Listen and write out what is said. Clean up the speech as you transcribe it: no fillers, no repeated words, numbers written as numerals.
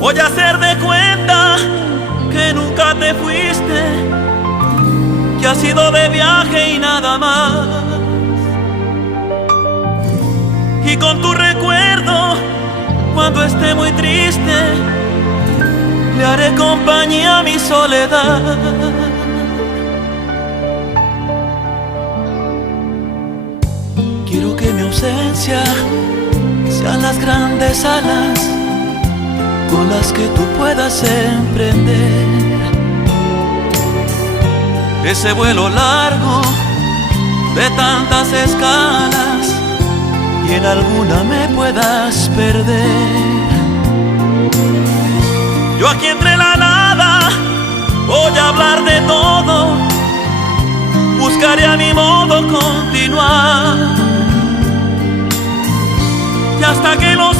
Voy a hacer de cuenta que nunca te fuiste, que has ido de viaje y nada más. Y con tu recuerdo, cuando esté muy triste, le haré compañía a mi soledad. Quiero que mi ausencia sean las grandes alas con las que tú puedas emprender ese vuelo largo de tantas escalas y en alguna me puedas perder. Yo aquí entre la nada voy a hablar de todo, buscaré a mi modo continuar y hasta que los